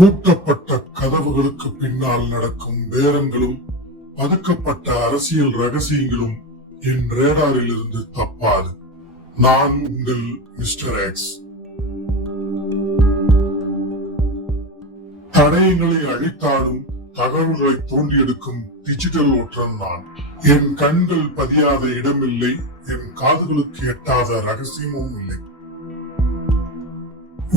பூட்டப்பட்ட கதவுகளுக்கு பின்னால் நடக்கும் பேரங்களும் பதுக்கப்பட்ட அரசியல் ரகசியங்களும் என் ரேடாரில் இருந்து தப்பாது. நான் உங்கள் மிஸ்டர் எக்ஸ். தடயங்களை அழித்தாடும் தகவல்களை தோண்டி எடுக்கும் டிஜிட்டல் ஒற்றன் நான். என் கண்கள் பதியாத இடமில்லை, என் காதுகளுக்கு எட்டாத ரகசியமும் இல்லை.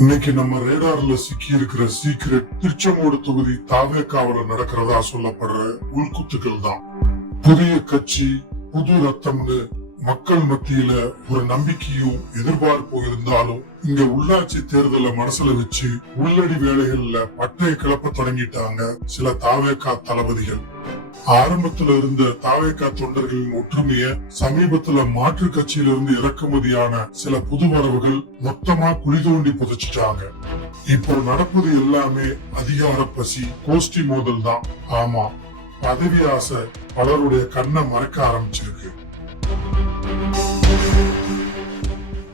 இன்னைக்கு நம்ம ரேடார்ல சிக்கி இருக்கிற சீக்ரெட் திருச்செங்கோடு தொகுதி தாவேக்காவில நடக்கிறதா சொல்லப்படுற உள்குத்துக்கள் தான். புதிய கட்சி, புது ரத்தம்னு மக்கள் மத்தியில ஒரு நம்பிக்கையும் எதிர்பார்ப்பும் இருந்தாலும் இங்க உள்ளாட்சி தேர்தலை மனசுல வச்சு உள்ளடி வேலைகள்ல பட்டையை கிளப்ப தொடங்கிட்டாங்க சில தாவேக்கா தளபதிகள். ஆரம்பத்துல இருந்த தாவேக்கா தொண்டர்களின் ஒற்றுமைய சமீபத்துல மாற்று கட்சியிலிருந்து இறக்குமதியான சில புது வரவுகள் மொத்தமா குழி தோண்டி புதைச்சிட்டாங்க. இப்போ நடப்பது எல்லாமே அதிகார பசி, கோஷ்டி மோதல் தான். ஆமா, பதவி ஆசை பலருடைய கண்ணை மறைக்க ஆரம்பிச்சிருக்கு.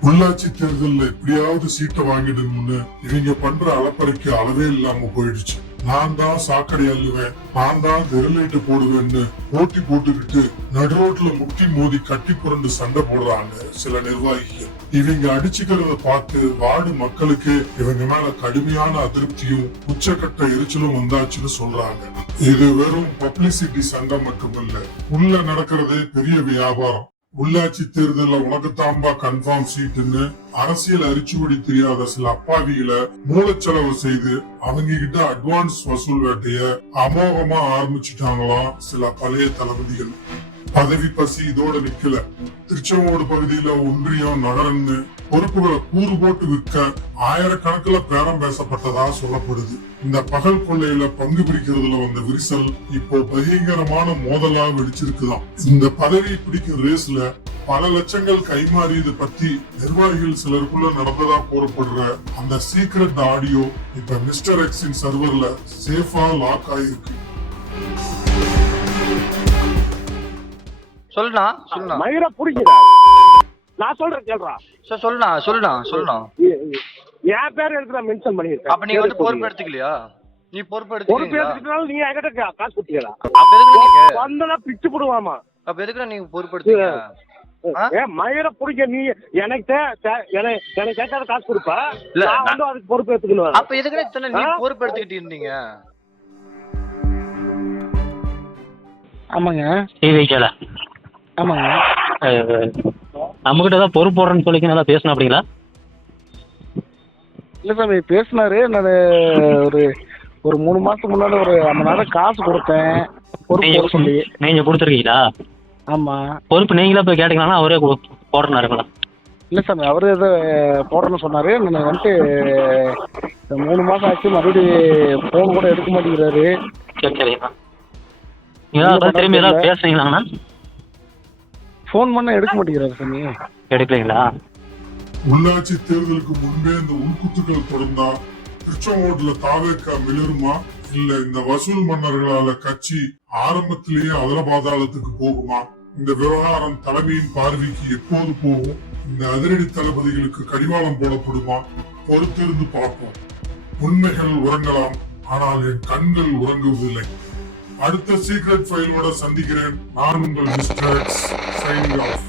உள்ளாட்சி தேர்தல்ல எப்படியாவது சீட்டை வாங்கிடுன்னு இவங்க பண்ற அலப்பறைக்கு அளவே இல்லாம போயிடுச்சு. நான் தான் சாக்கடை அள்ளுவேன், நான் தான் தெருலைட்டு போடுவேன்னு போட்டி போட்டுக்கிட்டு நடுரோட்ல முட்டி மோதி கட்டி புரண்டு சண்டை போடுறாங்க சில நிர்வாகிகள். இவங்க அடிச்சுக்கிறத பார்த்து வார்டு மக்களுக்கு இவங்க மேல கடுமையான அதிருப்தியும் உச்சக்கட்ட எரிச்சலும் வந்தாச்சுன்னு சொல்றாங்க. இது வெறும் பப்ளிசிட்டி சண்டை மட்டுமல்ல, உள்ள நடக்கிறதே பெரிய வியாபாரம். உள்ளாட்சி தேர்தல உனக்கு தாம்பா கன்ஃபார்ம் சீட்டுன்னு அரசியல் அரிச்சுபடி தெரியாத சில அப்பாவிகளை மூலச்செலவு செய்து அவங்க கிட்ட அட்வான்ஸ் வசூல் வேட்டைய அமோகமா ஆரம்பிச்சுட்டாங்களாம் சில பழைய தளபதிகள். பதவி பசி இதோட நிக்கல. திருச்செங்கோடு பகுதியில ஒன்றியம், நகரன்னு பொறுப்புகளை கூறு போட்டு விற்க ஆயிரக்கணக்கில் பேரம் பேசப்பட்டதா சொல்லப்படுது. இந்த பகல் கொள்ளையில பங்கு பிடிக்கிறதுல வந்த விரிசல் இப்போ பயங்கரமான மோதலா வெடிச்சிருக்குதான். இந்த பதவி பிடிக்கும் ரேஸ்ல பல லட்சங்கள் கைமாறியது பத்தி நிர்வாகிகள் சிலருக்குள்ள நடந்ததா கூறப்படுற அந்த சீக்ரெட் ஆடியோ இப்ப மிஸ்டர் எக்ஸின் சர்வர்ல சேஃபா லாக் ஆயிருக்கு. சொல்லுண்ணா. மயிர புடிக்கிறா. நான் சொல்றேன் கேளுடா. சொல்லுண்ணா. என் பேர் எடுத்து மென்ஷன் பண்ணிருக்கேன். அப்ப நீ வந்து பொறுப்பு எடுத்துக்கலையா? நீ பொறுப்பு எடுத்துக்கிட்டாலும் நீ என்கிட்ட காசு குட்டியடா. அப்ப எதுக்கு நீங்க வந்தனா பிச்சு போடுவாமா? அப்ப எதுக்கு நீங்க பொறுப்பு எடுத்தீங்க? மயிர புடிக்க நீ எனக்கு கேட்காத காசு கொடுப்ப. நான் வந்து அதுக்கு பொறுப்பு எடுத்துக்கணும். அப்ப எதுக்கு இத்தனை நீ பொறுப்பு எடுத்துக்கிட்டு இருந்தீங்க? ஆமாங்க. ஆமாங்க. நம்மகிட்ட தான் பொறுப்பு போடுறேன்னு சொல்லி நல்லா பேசணும் அப்படிங்களா? இல்லை சாமி, பேசினாரு. நான் ஒரு 3 மாசத்துக்கு முன்னாடி ஒரு 50,000 காசு கொடுத்தேன் பொறுப்பு சொல்லி. நீங்க கொடுத்துருக்கீங்களா? ஆமா. பொறுப்பு நீங்களா போய் கேட்டீங்களா? அவரே போடுறாருங்களா? இல்லை சாமி, அவரு எதோ போடுறேன்னு சொன்னாரு. நான் வந்துட்டு 3 மாசம் ஆச்சு, மறுபடியும் ஃபோன் கூட எடுக்க மாட்டேங்கிறாரு. சரிங்கண்ணா. திரும்பி ஏதாவது பேசுறீங்களாங்கண்ணா? ஃபோன் பண்ண எடுக்க மாட்டேங்கிறாரு சாமி. எடுக்கலீங்களா? உள்ளாட்சி தேர்தலுக்கு முன்பே இந்த உள்குத்துக்கள் தொடர்ந்தா திருச்செங்கோட்டுல தாவேக்கா மிளருமா, இல்ல இந்த வசூல் மன்னர்களால கட்சி ஆரம்பத்திலேயே அதல பாதாளத்துக்கு போகுமா? இந்த விவகாரம் தலைமையின் பார்வைக்கு எப்போது போகும்? இந்த அதிரடி தளபதிகளுக்கு கடிவாளம் போடப்படுமா? பொறுத்திருந்து பார்ப்போம். உண்மைகள் உறங்கலாம், ஆனால் என் கண்கள் உறங்குவதில்லை. அடுத்த சீக்ரெட் ஃபைலோட சந்திக்கிறேன். நான் உங்கள் மிஸ்டர் எக்ஸ், சைனிங் ஆஃப்.